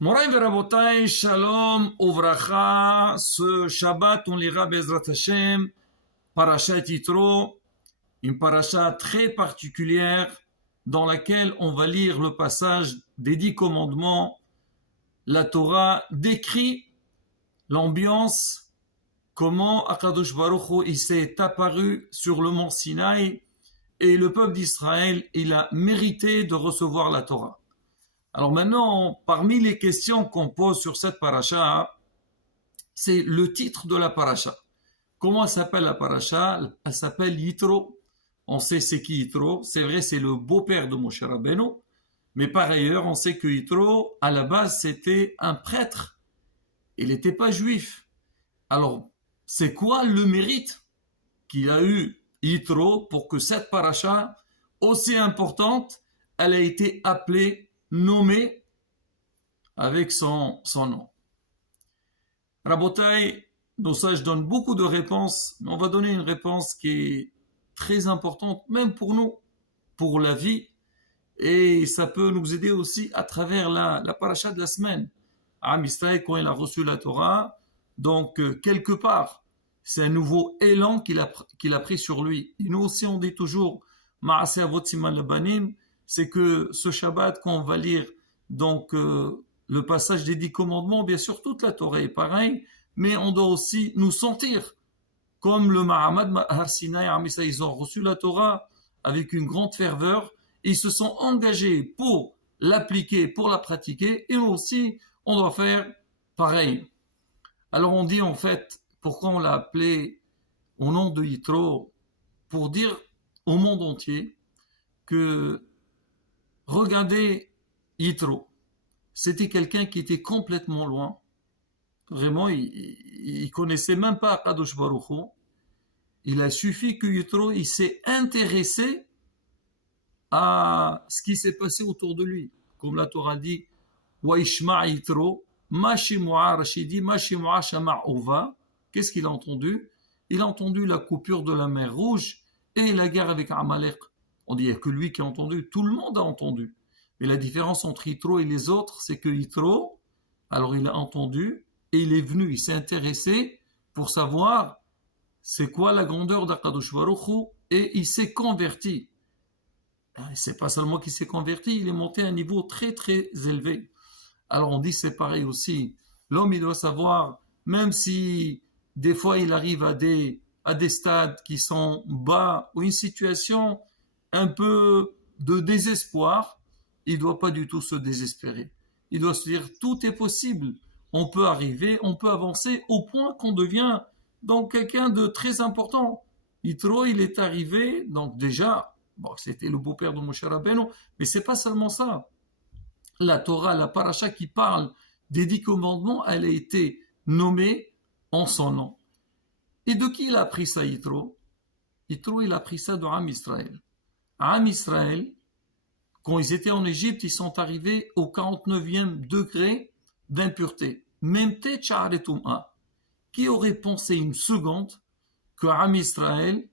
Moraï Verabotai, Shalom, Uvracha, ce Shabbat, on lira Bezrat Hashem, Parashat Yitro, une paracha très particulière dans laquelle on va lire le passage des 10 commandements. La Torah décrit l'ambiance, comment Akadosh Baruch Hu, il s'est apparu sur le mont Sinaï et le peuple d'Israël, il a mérité de recevoir la Torah. Alors maintenant, parmi les questions qu'on pose sur cette paracha, c'est le titre de la paracha. Comment s'appelle la paracha? Elle s'appelle Yitro. On sait c'est qui Yitro. C'est vrai, c'est le beau-père de Moshe Rabbeinu. Mais par ailleurs, on sait que Yitro, à la base, c'était un prêtre. Il n'était pas juif. Alors, c'est quoi le mérite qu'il a eu Yitro pour que cette paracha, aussi importante, elle a été appelée, nommée avec son nom. Rabotai, donc ça je donne beaucoup de réponses, mais on va donner une réponse qui est très importante, même pour nous, pour la vie, et ça peut nous aider aussi à travers la paracha de la semaine. Am Israël, quand il a reçu la Torah, donc quelque part, c'est un nouveau élan qu'il a pris sur lui. Et nous aussi, on dit toujours, Ma'aseh Avot Siman Labanim, c'est que ce Shabbat, quand on va lire donc le passage des 10 commandements, bien sûr, toute la Torah est pareille, mais on doit aussi nous sentir comme le Mahamad Har Sinaï, ils ont reçu la Torah avec une grande ferveur, et ils se sont engagés pour l'appliquer, pour la pratiquer, et nous aussi, on doit faire pareil. Alors on dit en fait, pourquoi on l'a appelé au nom de Yitro, pour dire au monde entier que regardez Yitro, c'était quelqu'un qui était complètement loin, vraiment il connaissait même pas Kadosh Baruch Hu. Il a suffi que Yitro il s'est intéressé à ce qui s'est passé autour de lui, comme la Torah dit Waishma Yitro Mashimua Rashidi Mashimua Shama Ova. Qu'est-ce qu'il a entendu? Il a entendu la coupure de la mer Rouge et la guerre avec Amalek. On dit qu'il n'y a que lui qui a entendu, tout le monde a entendu. Mais la différence entre Yitro et les autres, c'est que Yitro, alors il a entendu et il est venu, il s'est intéressé pour savoir c'est quoi la grandeur d'Akadosh Baruch Hu et il s'est converti. C'est pas seulement qu'il s'est converti, il est monté à un niveau très très élevé. Alors on dit c'est pareil aussi. L'homme il doit savoir, même si des fois il arrive à des stades qui sont bas ou une situation un peu de désespoir, il ne doit pas du tout se désespérer. Il doit se dire tout est possible. On peut arriver, on peut avancer au point qu'on devient donc quelqu'un de très important. Yitro, il est arrivé, donc déjà, bon, c'était le beau-père de Moshe Rabbeinu, mais c'est pas seulement ça. La Torah, la paracha qui parle des 10 commandements, elle a été nommée en son nom. Et de qui il a appris ça, Yitro? Yitro, il a appris ça de Am Israël. Am Israël, quand ils étaient en Égypte, ils sont arrivés au 49e degré d'impureté. Même qui aurait pensé une seconde que Am Israël,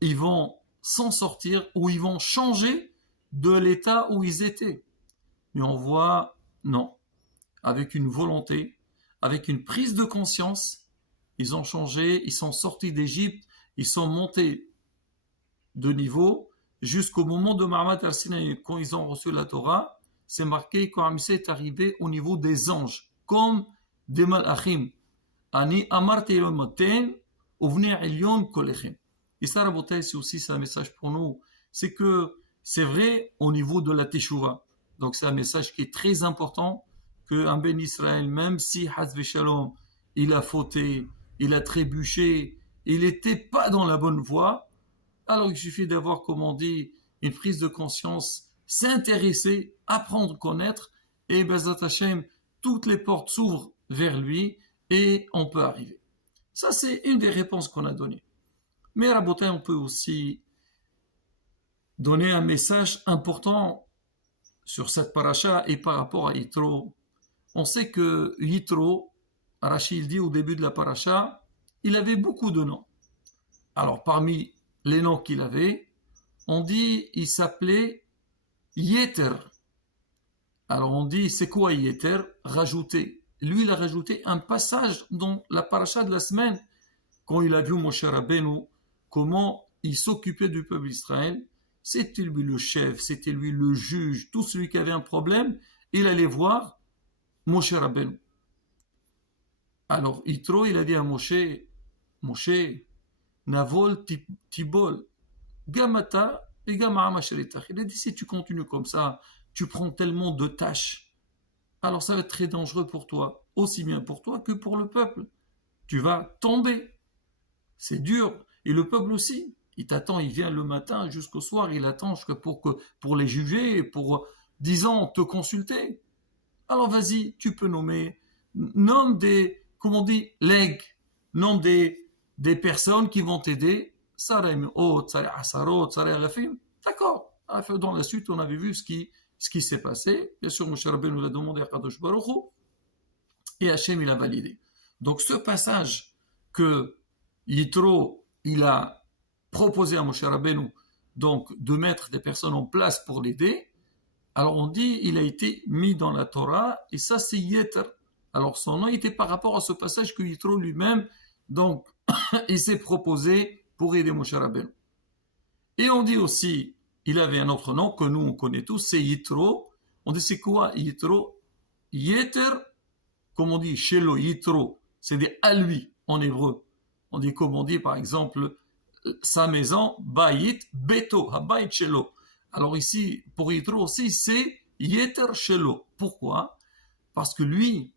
ils vont s'en sortir ou ils vont changer de l'état où ils étaient? Mais on voit, non, avec une volonté, avec une prise de conscience, ils ont changé, ils sont sortis d'Égypte, ils sont montés de niveau jusqu'au moment de Mahamad al-Sinaï, quand ils ont reçu la Torah, c'est marqué quand Amsa est arrivé au niveau des anges, comme des malachim. Ani amarti elomaten, uvni elyon kolechem. Et ça, Rabotai, c'est aussi un message pour nous. C'est que c'est vrai au niveau de la Teshuvah. Donc c'est un message qui est très important qu'un Ben Israël, même si Hazve Shalom, il a fauté, il a trébuché, il n'était pas dans la bonne voie, alors il suffit d'avoir, comme on dit, une prise de conscience, s'intéresser, apprendre, connaître, et Bezat Hashem, toutes les portes s'ouvrent vers lui et on peut arriver. Ça, c'est une des réponses qu'on a données. Mais Rabotai, on peut aussi donner un message important sur cette paracha et par rapport à Yitro. On sait que Yitro, Rashi dit au début de la paracha, il avait beaucoup de noms. Alors parmi les noms qu'il avait, on dit il s'appelait Yeter. Alors on dit, c'est quoi Yeter? Rajouter. Lui, il a rajouté un passage dans la paracha de la semaine, quand il a vu Moshe Rabbeinu, comment il s'occupait du peuple d'Israël. C'était lui le chef, c'était lui le juge, tout celui qui avait un problème, il allait voir Moshe Rabbeinu. Alors Yitro, il a dit à Moshe, Moshe, Navol Tibol, Gamata et Gama'ama Sheretach. Il a dit, si tu continues comme ça, tu prends tellement de tâches, alors ça va être très dangereux pour toi, aussi bien pour toi que pour le peuple. Tu vas tomber. C'est dur. Et le peuple aussi. Il t'attend, il vient le matin jusqu'au soir, il attend pour les juger, pour, disons, te consulter. Alors vas-y, tu peux nommer. Nomme des, comment on dit, legs. Nomme des personnes qui vont t'aider. D'accord. Dans la suite, on avait vu ce qui s'est passé. Bien sûr, Moshe Rabbeinu nous l'a demandé à Kadosh Baruch Hu, et Hachem, il a validé. Donc, ce passage que Yitro, il a proposé à Moshe Rabbeinu, donc, de mettre des personnes en place pour l'aider, alors on dit, il a été mis dans la Torah, et ça, c'est Yeter. Alors, son nom était par rapport à ce passage que Yitro lui-même, donc, il s'est proposé pour aider Moshe Rabbeinu. Et on dit aussi, il avait un autre nom que nous, on connaît tous, c'est Yitro. On dit, c'est quoi Yitro? Yeter, comme on dit, Shelo, Yitro, c'est des à lui en hébreu. On dit, comme on dit, par exemple, sa maison, Bayit, Beto, Habayit Shelo. Alors ici, pour Yitro aussi, c'est Yeter Shelo. Pourquoi? Parce que lui,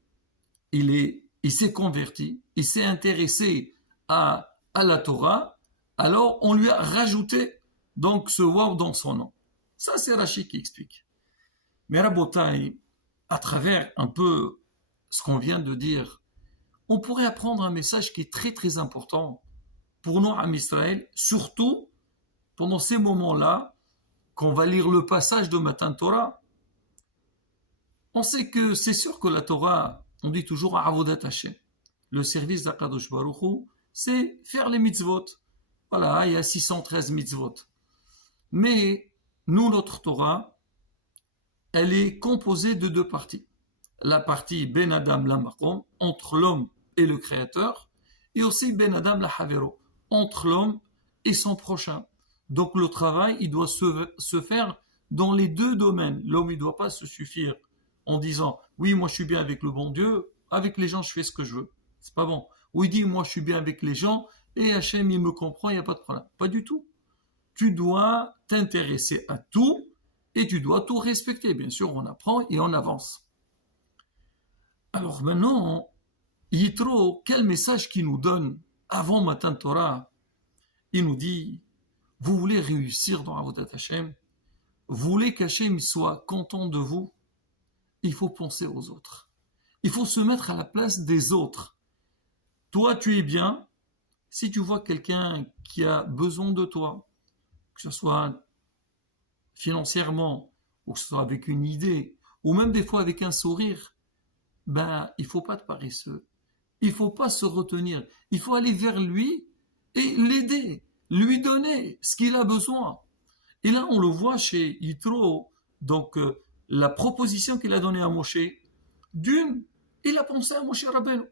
il s'est converti, il s'est intéressé à la Torah, alors on lui a rajouté donc ce waw dans son nom. Ça, c'est Rashi qui explique. Mais Rabotai, à travers un peu ce qu'on vient de dire, on pourrait apprendre un message qui est très très important pour nous, Am Israël, surtout pendant ces moments-là, qu'on va lire le passage de Matan Torah. On sait que c'est sûr que la Torah, on dit toujours Avodat Hashem. Le service d'Akadosh Baruch Hu, c'est faire les mitzvot. Voilà, il y a 613 mitzvot. Mais nous, notre Torah, elle est composée de deux parties. La partie Ben Adam la Makom, entre l'homme et le Créateur, et aussi Ben Adam la Havero, entre l'homme et son prochain. Donc le travail, il doit se faire dans les deux domaines. L'homme, il ne doit pas se suffire en disant « Oui, moi je suis bien avec le bon Dieu, avec les gens je fais ce que je veux. » C'est pas bon. Ou il dit « Moi je suis bien avec les gens et Hachem il me comprend, il n'y a pas de problème. » Pas du tout. Tu dois t'intéresser à tout et tu dois tout respecter. Bien sûr, on apprend et on avance. Alors maintenant, Yitro, quel message qu'il nous donne avant Matan Torah? Il nous dit, vous voulez réussir dans Avodat Hashem? Vous voulez qu'Hachem soit content de vous? Il faut penser aux autres. Il faut se mettre à la place des autres. Toi, tu es bien. Si tu vois quelqu'un qui a besoin de toi, que ce soit financièrement, ou que ce soit avec une idée, ou même des fois avec un sourire, ben, il ne faut pas être paresseux. Il ne faut pas se retenir. Il faut aller vers lui et l'aider, lui donner ce qu'il a besoin. Et là, on le voit chez Yitro, donc la proposition qu'il a donnée à Moshe, d'une, il a pensé à Moshe Rabbeinu.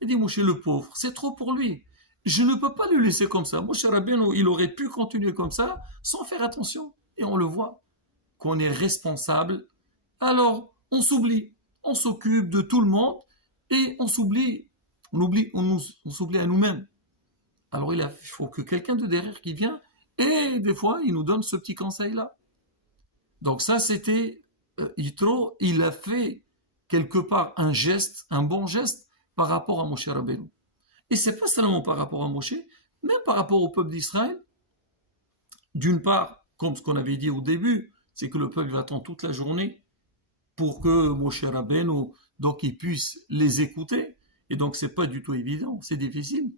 Il dit, Moshe le pauvre, c'est trop pour lui. Je ne peux pas le laisser comme ça. Moshe Rabbeinu, il aurait pu continuer comme ça sans faire attention. Et on le voit, qu'on est responsable. Alors, on s'oublie. On s'occupe de tout le monde et on s'oublie. On s'oublie à nous-mêmes. Alors, il faut que quelqu'un de derrière qui vient et des fois, il nous donne ce petit conseil-là. Donc ça, c'était Yitro. Il a fait quelque part un geste, un bon geste par rapport à Moshe Rabbeinu. Et c'est pas seulement par rapport à Moshe, mais par rapport au peuple d'Israël. D'une part, comme ce qu'on avait dit au début, c'est que le peuple attend toute la journée pour que Moshe Rabbeinu, donc, il puisse les écouter. Et donc, c'est pas du tout évident, c'est difficile.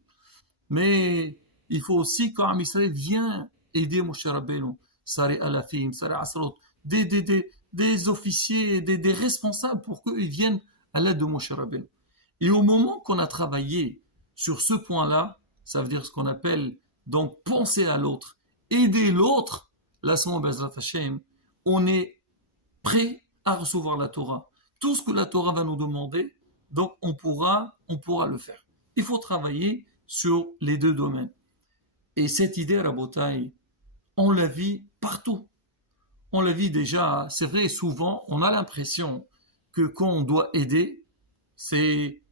Mais il faut aussi, quand Israël vient aider Moshe Rabbeinu, Sari Alafim, Sari Asrot, des officiers, des responsables pour qu'ils viennent à l'aide de Moshe Rabbeinu. Et au moment qu'on a travaillé sur ce point-là, ça veut dire ce qu'on appelle donc penser à l'autre, aider l'autre, là, Bezrat Hashem, on est prêt à recevoir la Torah. Tout ce que la Torah va nous demander, donc on pourra le faire. Il faut travailler sur les deux domaines. Et cette idée, Rabotai, on la vit partout. On la vit déjà, c'est vrai, souvent, on a l'impression que quand on doit aider, c'est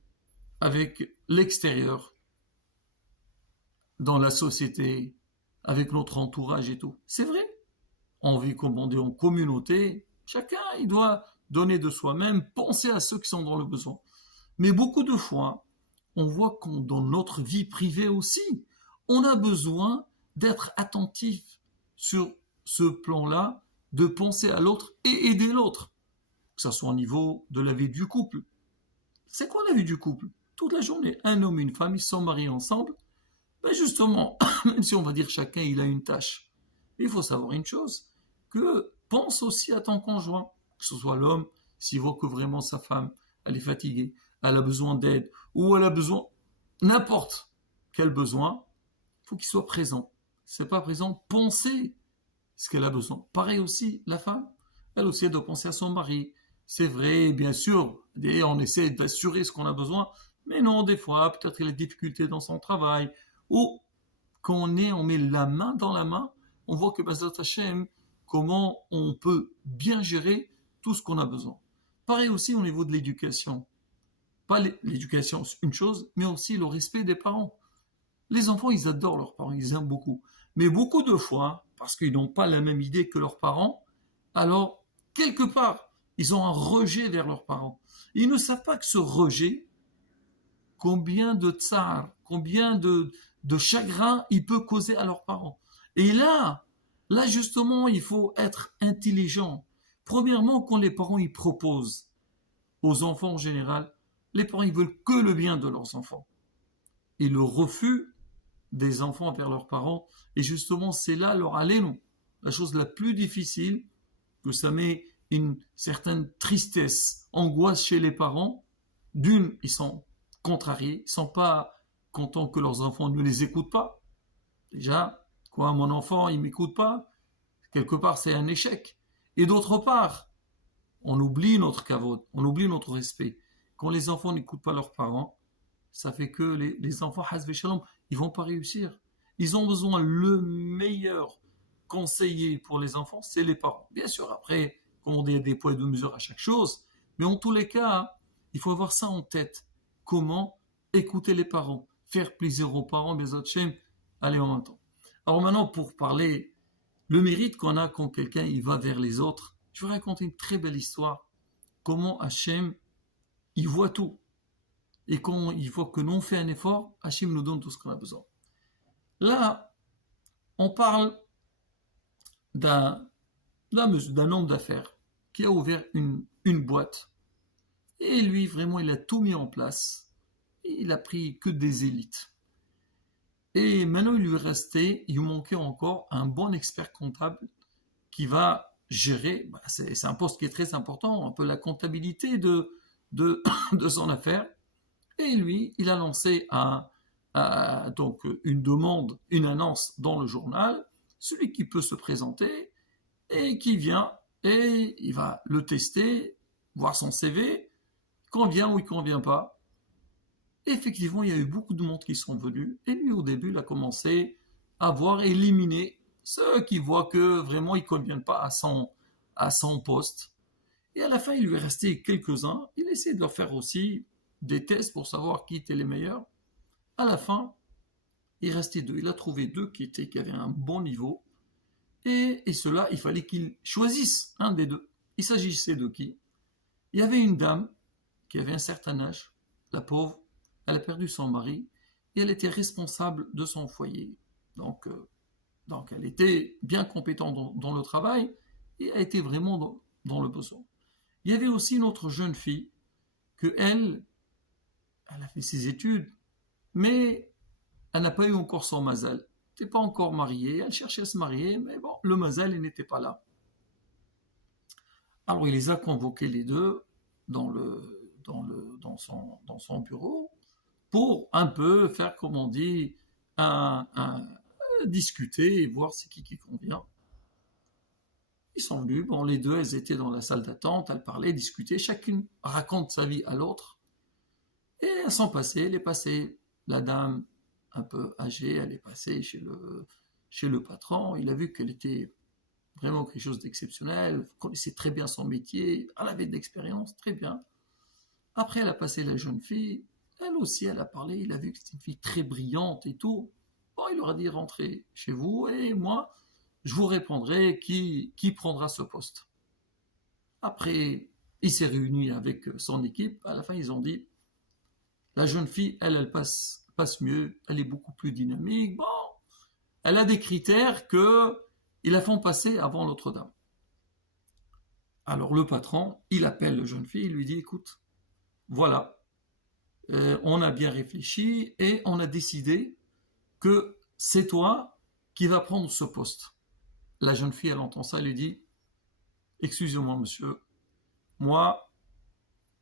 avec l'extérieur, dans la société, avec notre entourage et tout. C'est vrai. On vit, comme on dit, en communauté. Chacun, il doit donner de soi-même, penser à ceux qui sont dans le besoin. Mais beaucoup de fois, on voit que dans notre vie privée aussi, on a besoin d'être attentif sur ce plan-là, de penser à l'autre et aider l'autre, que ce soit au niveau de la vie du couple. C'est quoi la vie du couple? Toute la journée, un homme et une femme, ils sont mariés ensemble. Ben justement, même si on va dire chacun il a une tâche, il faut savoir une chose, que pense aussi à ton conjoint, que ce soit l'homme, s'il voit que vraiment sa femme, elle est fatiguée, elle a besoin d'aide, ou elle a besoin, n'importe quel besoin, il faut qu'il soit présent. Si c'est pas présent, pensez ce qu'elle a besoin. Pareil aussi, la femme, elle aussi elle doit penser à son mari. C'est vrai, bien sûr, on essaie d'assurer ce qu'on a besoin, mais non, des fois, peut-être qu'il a des difficultés dans son travail, ou quand on met la main dans la main, on voit que Bezat Hashem, comment on peut bien gérer tout ce qu'on a besoin. Pareil aussi au niveau de l'éducation. Pas l'éducation, c'est une chose, mais aussi le respect des parents. Les enfants, ils adorent leurs parents, ils aiment beaucoup. Mais beaucoup de fois, parce qu'ils n'ont pas la même idée que leurs parents, alors, quelque part, ils ont un rejet vers leurs parents. Ils ne savent pas que ce rejet, combien de tsar, combien de chagrin il peut causer à leurs parents. Et là justement, il faut être intelligent. Premièrement, quand les parents ils proposent aux enfants en général, les parents ils veulent que le bien de leurs enfants. Et le refus des enfants vers leurs parents, et justement c'est là leur allènement, la chose la plus difficile, que ça met une certaine tristesse, angoisse chez les parents. D'une, ils sont contrariés, ils ne sont pas contents que leurs enfants ne les écoutent pas. Déjà, quoi, mon enfant, il ne m'écoute pas, quelque part, c'est un échec. Et d'autre part, on oublie notre kavod, on oublie notre respect. Quand les enfants n'écoutent pas leurs parents, ça fait que les enfants, hasbe shalom, ils vont pas réussir. Ils ont besoin le meilleur conseiller pour les enfants, c'est les parents. Bien sûr, après, comme on dit, il y a des poids et des mesures à chaque chose, mais en tous les cas, il faut avoir ça en tête. Comment écouter les parents, faire plaisir aux parents, Bezat Hashem, aller en même temps. Alors maintenant, pour parler le mérite qu'on a quand quelqu'un il va vers les autres, je vais raconter une très belle histoire. Comment Hachem, il voit tout. Et quand il voit que nous on fait un effort, Hachem nous donne tout ce qu'on a besoin. Là, on parle d'un homme d'affaires qui a ouvert une boîte. Et lui, vraiment, il a tout mis en place. Et il a pris que des élites. Et maintenant, il lui restait, il lui manquait encore un bon expert comptable qui va gérer, c'est un poste qui est très important, un peu la comptabilité de son affaire. Et lui, il a lancé donc une demande, une annonce dans le journal, celui qui peut se présenter et qui vient et il va le tester, voir son CV, convient ou il ne convient pas. Et effectivement, il y a eu beaucoup de monde qui sont venus et lui au début, il a commencé à voir éliminer ceux qui voient que vraiment ils ne conviennent pas à son poste. Et à la fin, il lui est resté quelques-uns. Il a essayé de leur faire aussi des tests pour savoir qui étaient les meilleurs. À la fin, il restait deux. Il a trouvé deux qui avaient un bon niveau. Et cela, il fallait qu'il choisisse un des deux. Il s'agissait de qui? Il y avait une dame qui avait un certain âge, la pauvre, elle a perdu son mari et elle était responsable de son foyer. Donc elle était bien compétente dans le travail et a été vraiment dans le besoin. Il y avait aussi une autre jeune fille que elle a fait ses études, mais elle n'a pas eu encore son mazal. Elle n'était pas encore mariée, elle cherchait à se marier, mais bon, le mazal, il n'était pas là. Alors il les a convoqués les deux dans son bureau pour un peu faire, comme on dit, discuter et voir c'est qui convient. Ils sont venus, bon, les deux, elles étaient dans la salle d'attente, elles parlaient, discutaient, chacune raconte sa vie à l'autre. Et elles sont passées, elle est passée, la dame un peu âgée, elle est passée chez le patron, il a vu qu'elle était vraiment quelque chose d'exceptionnel, connaissait très bien son métier, elle avait de l'expérience, très bien. Après, elle a passé la jeune fille, elle aussi, elle a parlé, il a vu que c'était une fille très brillante et tout. Bon, il leur a dit rentrez chez vous et moi, je vous répondrai qui prendra ce poste. Après, il s'est réuni avec son équipe, à la fin, ils ont dit la jeune fille, elle passe mieux, elle est beaucoup plus dynamique. Bon, elle a des critères que ils la font passer avant l'autre dame. Alors le patron, il appelle la jeune fille, il lui dit écoute, voilà, on a bien réfléchi et on a décidé que c'est toi qui vas prendre ce poste. La jeune fille, elle entend ça, elle lui dit excusez-moi monsieur, moi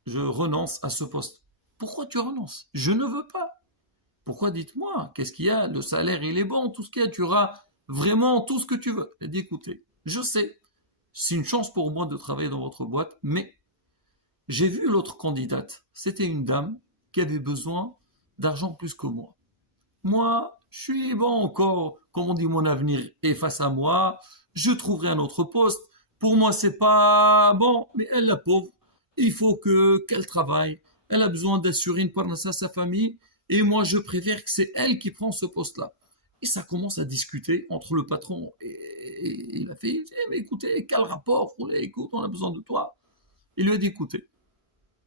je renonce à ce poste. Pourquoi tu renonces? Je ne veux pas. Pourquoi dites-moi? Qu'est-ce qu'il y a? Le salaire, il est bon, tout ce qu'il y a, tu auras vraiment tout ce que tu veux. Elle dit écoutez, je sais, c'est une chance pour moi de travailler dans votre boîte, mais j'ai vu l'autre candidate. C'était une dame qui avait besoin d'argent plus que moi. Moi, je suis bon encore, comme on dit, mon avenir est face à moi. Je trouverai un autre poste. Pour moi, c'est pas bon, mais elle, la pauvre, il faut qu'elle travaille. Elle a besoin d'assurer une parnasse à sa famille. Et moi, je préfère que c'est elle qui prend ce poste-là. Et ça commence à discuter entre le patron et la fille. Eh, mais écoutez, quel rapport? Écoute, on a besoin de toi. Il lui a dit, écoutez,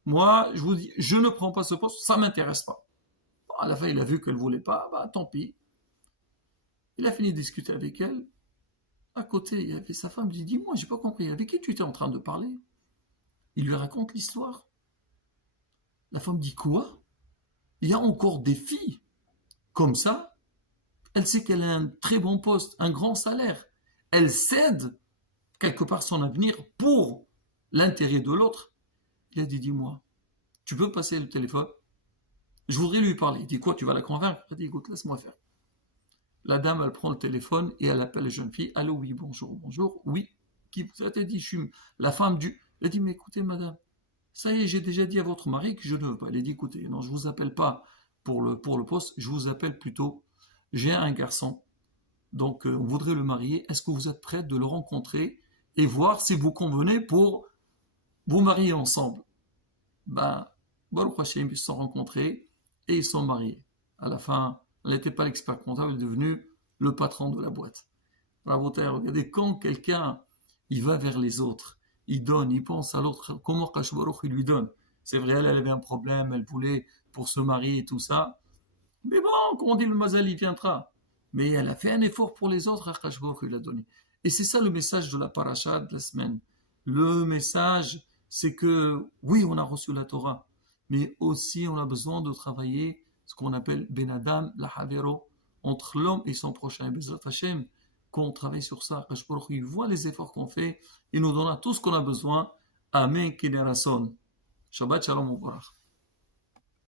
moi, je vous dis, je ne prends pas ce poste, ça m'intéresse pas. Bon, à la fin, il a vu qu'elle voulait pas, bah tant pis. Il a fini de discuter avec elle. À côté, il y avait sa femme. Il dit, dis-moi, j'ai pas compris, avec qui tu étais en train de parler? Il lui raconte l'histoire. La femme dit, quoi? Il y a encore des filles comme ça? Elle sait qu'elle a un très bon poste, un grand salaire. Elle cède quelque part son avenir pour l'intérêt de l'autre. Il a dit, dis-moi, tu peux passer le téléphone? Je voudrais lui parler. Il dit, quoi, tu vas la convaincre? Il dit, écoute, laisse-moi faire. La dame, elle prend le téléphone et elle appelle la jeune fille. Allô, oui, bonjour, bonjour. Oui, qui vous a dit, je suis la femme du... Elle a dit, mais écoutez, madame, ça y est, j'ai déjà dit à votre mari que je ne veux pas. Elle a dit, écoutez, non, je ne vous appelle pas pour le poste, je vous appelle plutôt, j'ai un garçon, donc on voudrait le marier. Est-ce que vous êtes prête de le rencontrer et voir si vous convenez pour vous marier ensemble? Ben, Baruch Hashem, ils se sont rencontrés et ils sont mariés. À la fin, elle n'était pas l'expert comptable, elle est devenue le patron de la boîte. Raboter, regardez, quand quelqu'un il va vers les autres, il donne, il pense à l'autre, comment Kadosh Baruch il lui donne. C'est vrai, elle avait un problème, elle voulait pour se marier et tout ça. Mais bon, comme on dit, le mazal, il viendra. Mais elle a fait un effort pour les autres, Kadosh Baruch il l'a donné. Et c'est ça le message de la paracha de la semaine. Le message, c'est que oui, on a reçu la Torah, mais aussi on a besoin de travailler ce qu'on appelle Ben Adam, la Havero, entre l'homme et son prochain. Bezrat Hashem, qu'on travaille sur ça. Kadosh Baruch il voit les efforts qu'on fait, il nous donnera tout ce qu'on a besoin. Amen, Kenerasson. Shabbat Shalom Mubarak.